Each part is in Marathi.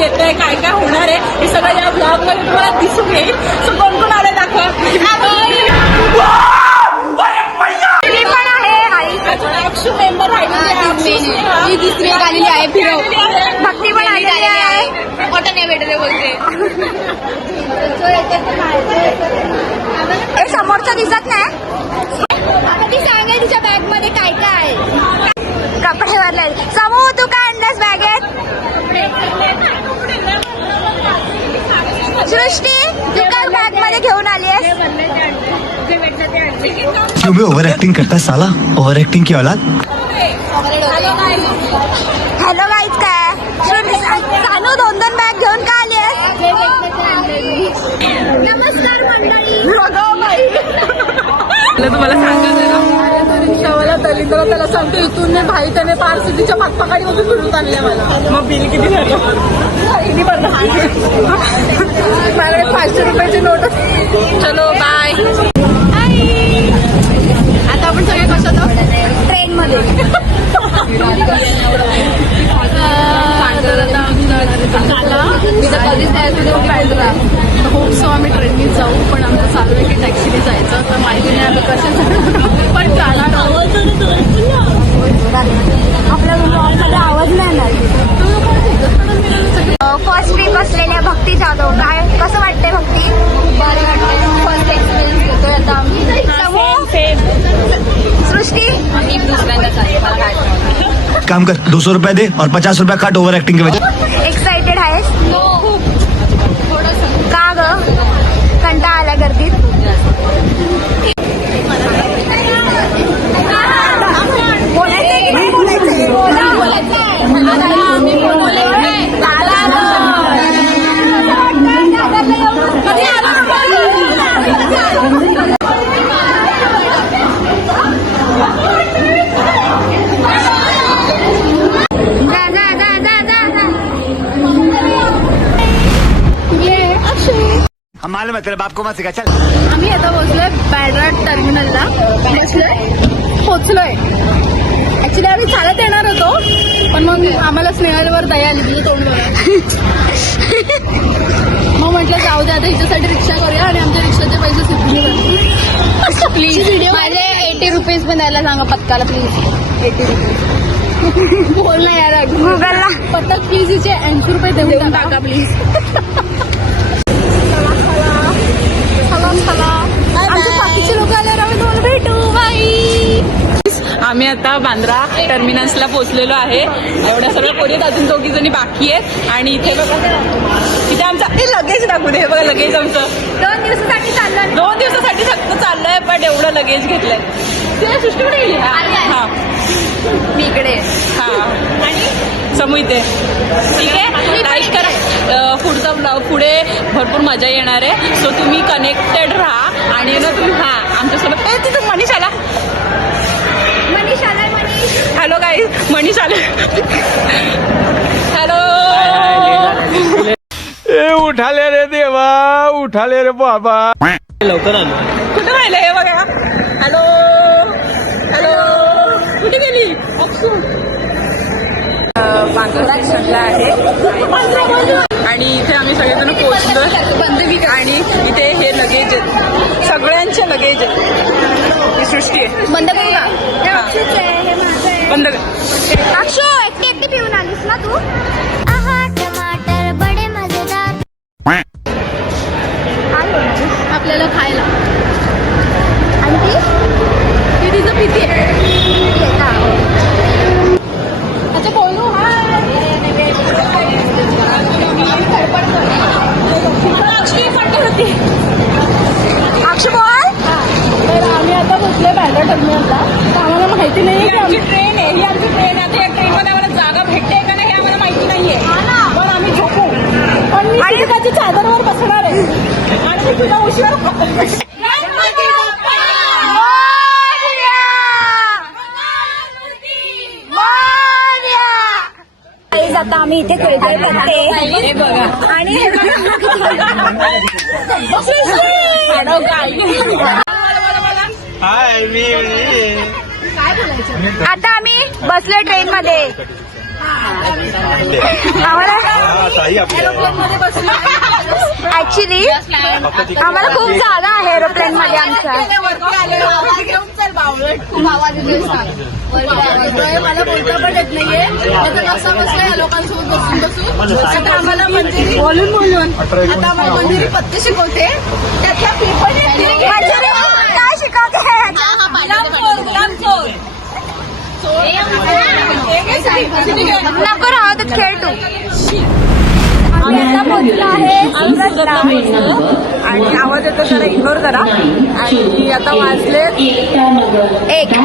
कोण येतंय काय काय होणार आहे हे सगळं या ब्लॉगमध्ये तुम्हाला दिसून येईल. सो कोण कोण आले दाखवा. पण आहे. आई अक्षू मेंबर मी दुसरी एक आलेली आहे फिरव भक्ती पण आलेली आहे. ऑटो नाही भेटले बोलते समोरचं दिसत नाही. आता ती सांगे तिच्या बॅगमध्ये काय काय आहे. कपडे भरले समूह तू काय आणलंस बॅगेत सृष्टी काय बॅगमध्ये घेऊन आली क्यों भी ओवर एक्टिंग करता साला? ओवर एक्टिंग की औलाद हॅलो गाईज काय? सानू दोन दोन बॅग घेऊन का आली नमस्कार मंडळी. तुम्हाला सांगा जरा रिक्षावाला दलिंद्र त्याला सांगतो इथून भाई त्याने पार सिटीच्या पाठपाकाडी मधून फिरून आणले मला. मग बिल किती झालं? किती पडलं माझ्याकडे पाचशे रुपयाची नोट चलो बाय आता आपण सगळे आहोत? ट्रेन मध्ये कधीच त्या होप सो आम्ही ट्रेननी जाऊ पण आमचं चालू आहे की टॅक्सीने जायचं तर माहिती नाही आम्ही कसं जाणार पण आहोत. आपल्या आवाज नाही येणार फ़र्स्ट ट्रीप असलेल्या भक्ती जाधव. काय कसं वाटतंय भक्ती? बरं वाटतंय. फ़र्स्ट एक्सपिरियन्स घेतोय आता आम्ही. सृष्टी? आम्ही दुसऱ्यांदाच आहे. काम कर दो सौ रुपया दे और पचास रुपया काट ओवर एक्टिंग के वजह हम मालूम है तेरे बाप को मत सिखा चल। आम्ही आता पोहोचलोय बॅड्रा टर्मिनलला. पोहोचलोय पोहोचलोय ऍक्च्युली आम्ही चालत येणार होतो पण मग आम्हाला स्नेहलवर दया आली तुझं तोंड मग म्हटलं जाऊ दे आता हिच्यासाठी रिक्षा करूया आणि आमच्या रिक्षाचे पैसे सिद्धीने प्लीज व्हिडिओ माझे एटी रुपीज पण द्यायला सांगा पत्काला प्लीज एटी रुपीज बोल ना यार गुगलला पत्तक प्लीज हिचे ऐंशी रुपये देऊन टाका. प्लीज आमच्या बाकीचे लोक आल्यावर आम्ही दोन भेटू. बाई आम्ही आता बांद्रा टर्मिनसला पोहोचलेलो आहे. एवढ्या सगळ्या पोरी आहेत अजून दोघी जणी बाकी आहेत. आणि इथे बघा इथे आमचा हे लगेज टाकू दे हे बघा लगेज आमचं दोन दिवसासाठी चाललं दोन दिवसासाठी फक्त चाललंय पण एवढं लगेज घेतलंय. सृष्टीकडे गेली. हा. मी इकडे. हा. आणि? समू इथे. ठीक आहे. लाईक करा. पुढचा ब्लॉग पुढे भरपूर मजा येणार आहे. सो तुम्ही कनेक्टेड राहा आणि ना तुम्ही हा आमच्यासोबत ए तिथं मनीष आला मनीष. आलाय मनीष हॅलो गाई मनीष आले हॅलो ए उठाले रे देवा. उठाले रे बाबा. कुठे राहिले हे बघा? हॅलो बांद्रा स्टेशनला आहे. आणि इथे आम्ही सगळेजण पोहोचलोय. आणि इथे हे लगेज आहेत. सगळ्यांचे लगेज आहेत. ही सृष्टी आहे. बंद. बंद कर. तिकीटाची चादरवर बसणार आहे. आणि मी तुला उशिरा आता आम्ही इथे खेळतोय पत्ते. हे बघा. आणि आता आम्ही बसलोय ट्रेन मध्ये. ऍक्च्युली आम्हाला खूप जागा आहे एरोप्लेन मध्ये आमच्या मला बोलता पण येत नाहीये आता कसं बसलंय लोकांसोबत बसून बसून आता आम्हाला मंजिरी बोलून बोलून आता आम्हाला मंजिरी पत्ते शिकवते काय शिकवते नको राहू तर खेळ तू. आम्ही आता पोहोचलो आहे. आणि आवाज येतो जरा इग्नोर करा आणि आता वाजले एक. एक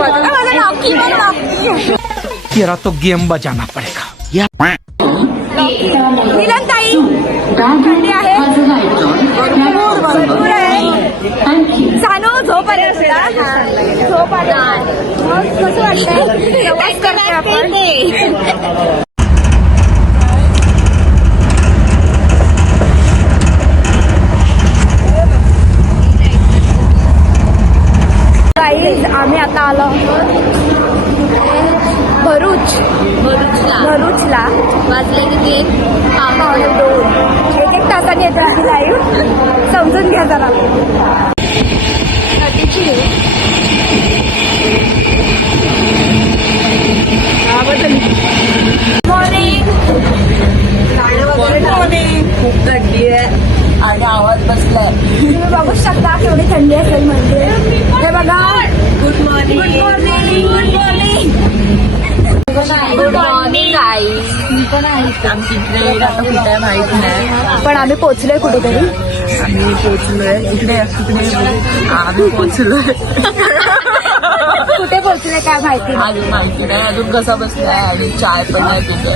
वाजता माझं नाव की पण नाव. तेरा तो गेम बजाना पडेगा. नीलमताई थंडी आहे भरपूर भरपूर आहे सानू झोप आली तुला झोप आली मग कसं वाटतंय प्रवास करते आपण Guys, आम्ही आता आलो आहोत भरूच. भरूचला. भरूचला. वाजले किती? पावणे दोन. एक एक तासाने येते आधी लाईव्ह समजून घ्या जरा. मॉर्निंग खूप थंडी आहे आणि आवाज़ बसलाय तुम्ही बघू आम्ही पोहोचलोय कुठेतरी आम्ही पोहोचलोय इकडे आम्ही पोहोचलोय कुठे पोहोचलोय काय माहिती. अजून माहिती नाही. अजून कसा बसलाय आणि चाय पण नाही पिले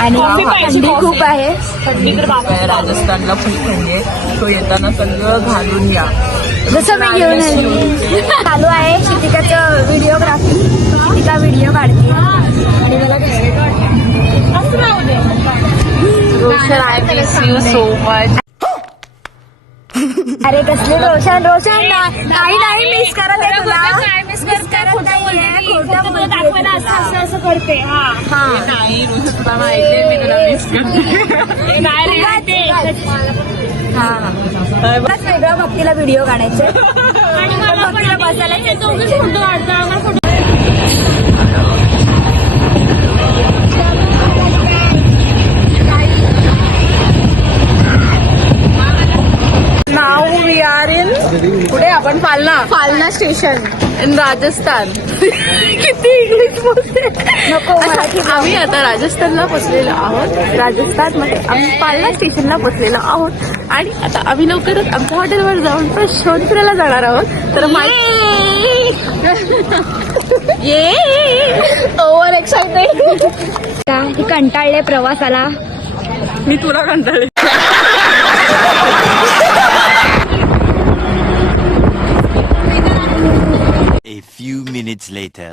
आणि थंडी खूप आहे. थंडी तर बाप आहे. राजस्थानला खूप थंडी आहे. तो येताना सगळं घालून या. जसं मी घेऊन आली. चालू आहे शितिकाचं व्हिडिओग्राफी शितिका व्हिडिओ काढते. आणि मला Roshan I miss you so much अरे कसले रोशन रोशन ना- नाही नाही मिस करत आहे तुला. मिस करत नाहीये. खोटं बोलतेय तू. असं असं करते. हा. नाही रोशन तुला माहिती आहे मी तुला मिस करते हा. बस वेगळ्या भक्तीला व्हिडिओ काढायचे. आणि मला भक्तीला बसायला फोटो काढतो नाव इन कुठे आपण? फालना फालना स्टेशन. इन राजस्थान. किती इंग्लिश बोलते. आम्ही आता राजस्थानला पोचलेलो आहोत. राजस्थानमध्ये आम्ही पालना स्टेशनला पोचलेलो आहोत. आणि आता आम्ही लवकरच आमच्या हॉटेलवर जाऊन पण शोध फिरायला जाणार आहोत. तर ये. ओव्हर हे कंटाळले प्रवासाला. मी तुला कंटाळले. A few minutes later.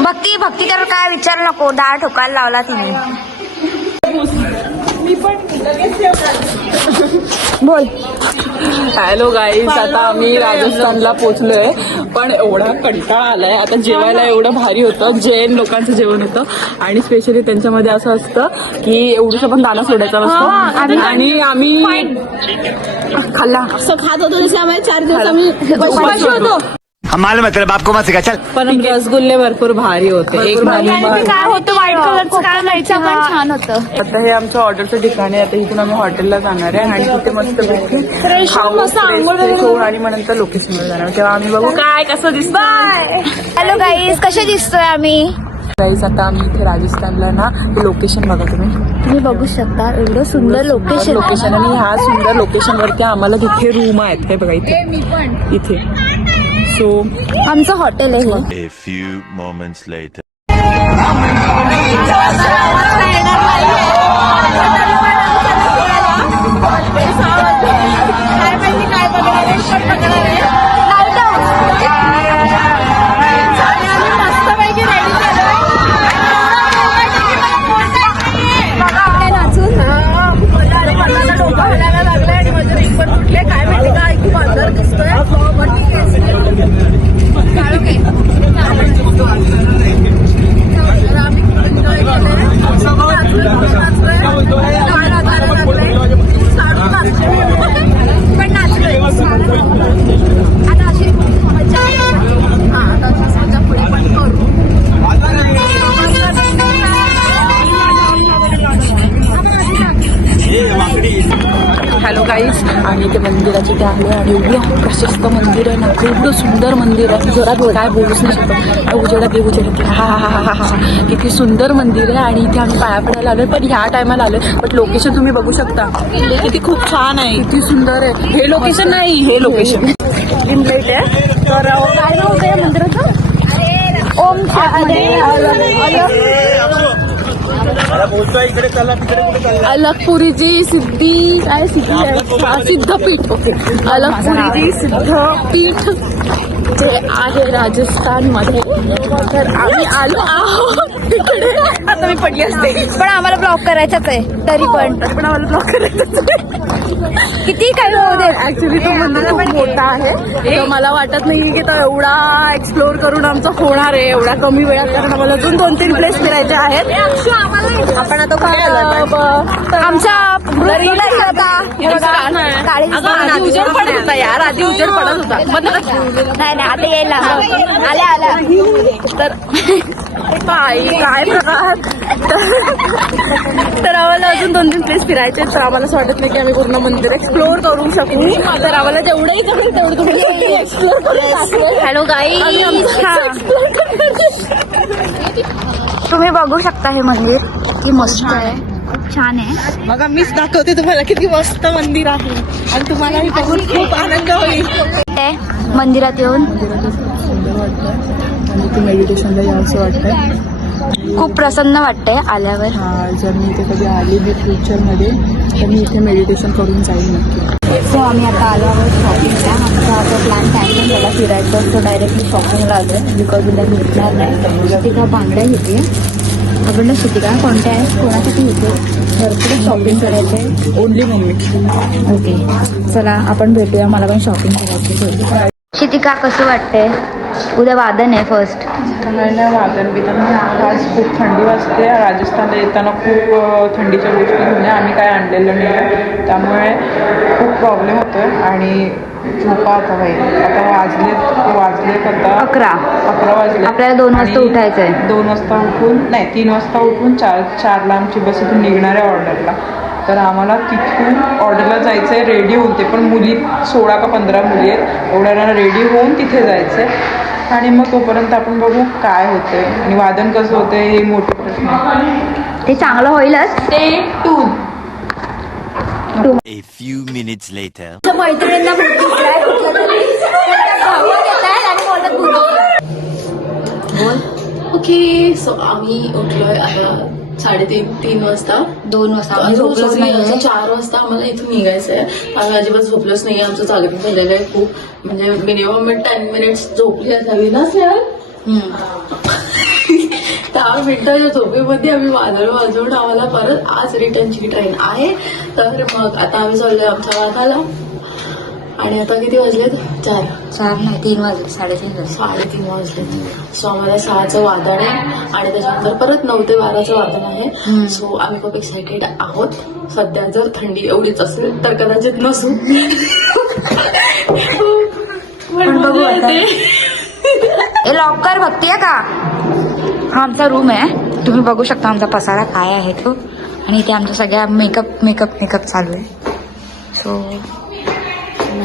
Bhakti Bhakti तर काय विचार नको डाळ ठोकायला लावला तिने बोल. हॅलो गाईज आता आम्ही राजस्थानला पोहोचलोय पण एवढा कंटाळा आलाय. आता जेवायला एवढं भारी होतं. जैन लोकांचं जेवण होतं. आणि स्पेशली त्यांच्यामध्ये असं असतं की एवढूसा पण दाना सोडायचा नसतो. आणि आम्ही खाल्ला. असं खात होतो चार दिवस आम्ही हम मालूम है तेरे बाप को मत सिखा चल। पण रसगुल्ले भरपूर भारी होते एक भारी काय होतं व्हाईट कलरचं काय माहिती पण छान होतं. आता हे आमच्या ऑर्डरचं ठिकाण आहे आता इथून आम्ही हॉटेलला जाणार आहे आणि तिथे मस्त खाऊ fresh होऊ आणि मग नंतर लोकेशनवर जाणार. तेव्हा आम्ही बघू. काय कसं दिसतं हॅलो गाईज कसे दिसतोय आम्ही? गाईज आता आम्ही इथे राजस्थानला ना हे लोकेशन बघा तुम्ही. तुम्ही बघू शकता एवढं सुंदर लोकेशन लोकेशन आणि ह्या सुंदर लोकेशन वरती आम्हाला तिथे रूम आहेत. हे बघा इथे. इथे. सो आमचं हॉटेल आहे हे A few moments later. 不行不 मंदिराचे ते आले आणि एवढं प्रशस्त मंदिर आहे ना. एवढं सुंदर मंदिर आहे. जरा काय बोलूच नाही शकत. उजेडात देव उजेडात हा हा हा हा हा किती सुंदर मंदिर आहे आणि इथे आम्ही पाया पडायला आलोय पण ह्या टायमाला आलोय. बट लोकेशन तुम्ही बघू शकता. किती खूप छान आहे. किती सुंदर आहे. हे लोकेशन नाही. हे लोकेशन आहे. तर काय नाव होतं या मंदिराचं? ओम अलगपुरीची सिद्धी काय सिद्धी आहे? हा, सिद्धपीठ ओके. अलगपुरीची सिद्धपीठ जे आहे राजस्थानमध्ये. तर आम्ही आलो आहोत तिकडे. आता मी पडली असते. पण आम्हाला ब्लॉक करायचाच आहे. तरी पण. पण आम्हाला ब्लॉक करायचं किती काय होऊ दे ऍक्च्युली तो मंदिर खूप मोठा आहे. मला वाटत नाही की तो एवढा एक्सप्लोर करून आमचं होणार आहे एवढ्या कमी वेळात कारण आम्हाला अजून दोन तीन प्लेस फिरायचे आहेत. आपण आता आलो आमच्या आधी उजेड पडत होता यार आधी उजेड पडत होता. नाही नाही आता येईल ना आल्या. आल्या. तर बाई काय प्रकार तर आम्हाला अजून दोन तीन प्लेस फिरायचे तर आम्हाला असं वाटत नाही की आम्ही पूर्ण मंदिर एक्सप्लोर करू शकू. तर आम्हाला जेवढंही जमेल तेवढं तुम्ही एक्सप्लोर करून दाखवेल. हॅलो गाई. तुम्ही बघू शकता हे मंदिर. किती मस्त आहे. खूप छान आहे. मग मीच दाखवते तुम्हाला किती मस्त मंदिर आहे. आणि तुम्हाला बघून खूप आनंद होईल. मंदिरात येऊन आणि इथे मेडिटेशनला यावंसं वाटतं खूप प्रसन्न वाटतंय आल्यावर. हा जर मी इथे कधी आली बी फ्युचरमध्ये तर मी इथे मेडिटेशन करून जाईल नक्की. सो आम्ही आता आलो आहोत शॉपिंगला आमचा आता प्लॅन कॅन्सल झाला फिरायचं तो डायरेक्टली शॉपिंगला आलो आहे बिकॉज उद्या भेटणार नाही. तिथं बांगड्या घेते. आपण का कोणत्या आहेत कोणासाठी घेते? भरपूर शॉपिंग करायचं आहे ओनली मम्मी ओके चला आपण भेटूया. मला पण शॉपिंग करायची शितिका कसं वाटतंय उद्या वादन आहे फर्स्ट नाही वादन बिदन आज खूप थंडी वाजते. राजस्थानला येताना खूप थंडीच्या गोष्टी घेऊन या. आम्ही काय आणलेलं नाही आहे त्यामुळे खूप प्रॉब्लेम होतो आहे आणि झोपा आता भाई आता वाजलेत वाजलेत आता अकरा. अकरा वाजले. आपल्याला दोन वाजता उठायचं आहे. दोन वाजता उठून नाही तीन वाजता उठून चार चारला आमची बस इथून निघणार आहे ऑर्डरला. तर आम्हाला तिथून ऑर्डरला जायचं आहे रेडी होऊन ते. पण मुली सोळा का पंधरा मुली आहेत. एवढ्या रेडी होऊन तिथे जायचं आहे आणि मग तोपर्यंत आपण बघू काय होतंय. आणि वादन कसं होतंय हे मोठे प्रश्न आहे. ते चांगलं होईलच. ते two A few minutes later. मैत्रिणींना बोलत. ओके सो आम्ही उठलोय आता. साडेतीन तीन वाजता. दोन वाजता. आम्ही झोपलोच नाही चार वाजता आम्हाला इथून निघायचं आहे आम्ही अजिबात झोपलोच नाही आमचं जागरण झालेलं आहे खूप. म्हणजे मिनिमम टेन मिनिट्स झोपली असावी ना सर दहा मिनिटाच्या झोपेमध्ये आम्ही वादळ वाजवून आम्हाला परत आज रिटर्नची ट्रेन आहे. तर मग आता आम्ही चाललोय आमच्या वाघाला आणि आता किती वाजलेत? चार. चार नाही तीन वाजले साडेतीन वाजले साडेतीन वाजले. सो आम्हाला सहाचं वादन आहे आणि त्याच्यानंतर परत नऊ ते बाराचं वादन आहे. सो आम्ही खूप एक्सायटेड आहोत. सध्या जर थंडी एवढीच असेल तर कदाचित नसू. हे लॉकर बघतीये का? हा आमचा रूम आहे. तुम्ही बघू शकता आमचा पसारा काय आहे तो. आणि इथे आमच्या सगळ्या मेकअप मेकअप मेकअप चालू आहे. सो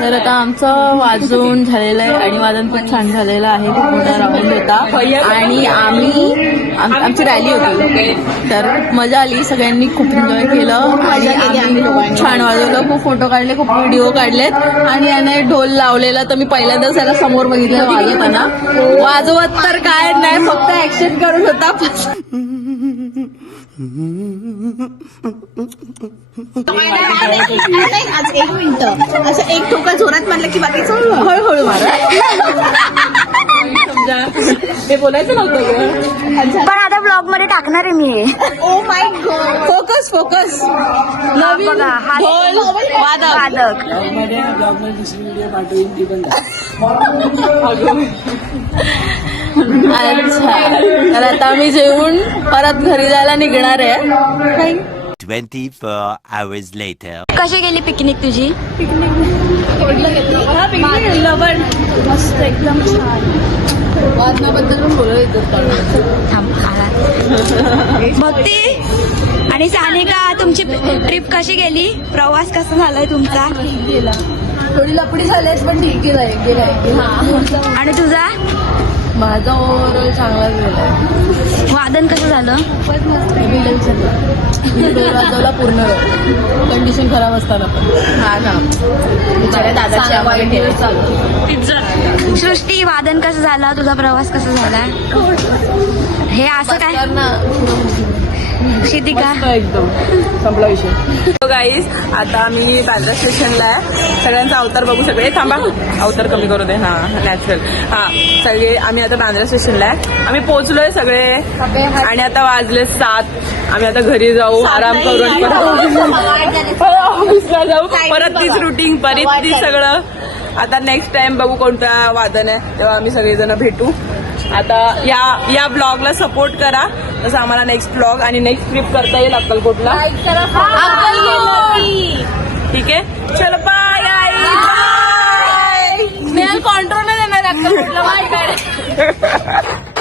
तर आता आमचं वाजून झालेलं आहे आणि वादन पण छान झालेलं आहे राऊंड होता. आणि आम्ही आम- आमची रॅली होती. तर मजा आली सगळ्यांनी खूप एन्जॉय केलं. आणि आम्ही छान वाजवलं खूप फोटो काढले खूप व्हिडिओ काढलेत. आणि याने ढोल लावलेला तर मी पहिल्यांदाच त्याला समोर बघितलं वाजवताना. वाजवत तर काय नाही फक्त ऍक्शन करून होता. आज एक मिनिट असं एक ठोका जोरात मारलं की बाकीचं हळूहळू मारा ते बोलायचं नव्हतं पण आता ब्लॉगमध्ये टाकणार आहे मी oh my god focus focus नवीन बघा, हा ढोल वादक वादक अच्छा. तर आता आम्ही जेवून परत घरी जायला निघणार आहे. 24 hours later. कशी गेली पिकनिक तुझी? लवण मस्त एकदम छान. वादनाबद्दल पण बोलत थांब, आला. भक्ती आणि सानिका तुमची ट्रिप कशी गेली? प्रवास कसा झालाय तुमचा? गेला. थोडी लपडी झालीच पण ठीक गेलाय गेलाय. आणि तुझा? माझा ओव्हरऑल चांगलाच गेलाय वादन कसं झालं? वाजवला पूर्ण कंडिशन खराब असताना पण. हा ना. बिचाऱ्या वाईट सृष्टी वादन कसं झालं? तुझा प्रवास कसा झाला? हे. असं काय? शितिका एकदम. संपला विषय. गाईज आता आम्ही बांद्रा स्टेशनला आहे. सगळ्यांचा अवतार बघू शकतो. थांबा. अवतार कमी करू दे. हा नॅचरल हा सगळे आम्ही आता बांद्रा स्टेशनला आहे. आम्ही पोहोचलोय सगळे. आणि आता वाजले सात. आम्ही आता घरी जाऊ. आराम करू आणि परत ऑफिसला जाऊ. परत तीच रुटीन परत तीच सगळं. आता नेक्स्ट टाइम बघू कोणता वादन आहे. तेव्हा आम्ही सगळेजण भेटू. आता या या ब्लॉगला सपोर्ट करा. तसं आम्हाला नेक्स्ट ब्लॉग आणि नेक्स्ट ट्रिप करता येईल अक्कलकोटला. ठीक आहे? चलो बाय कंट्रोल नाही देणार अक्कलकोटला बाय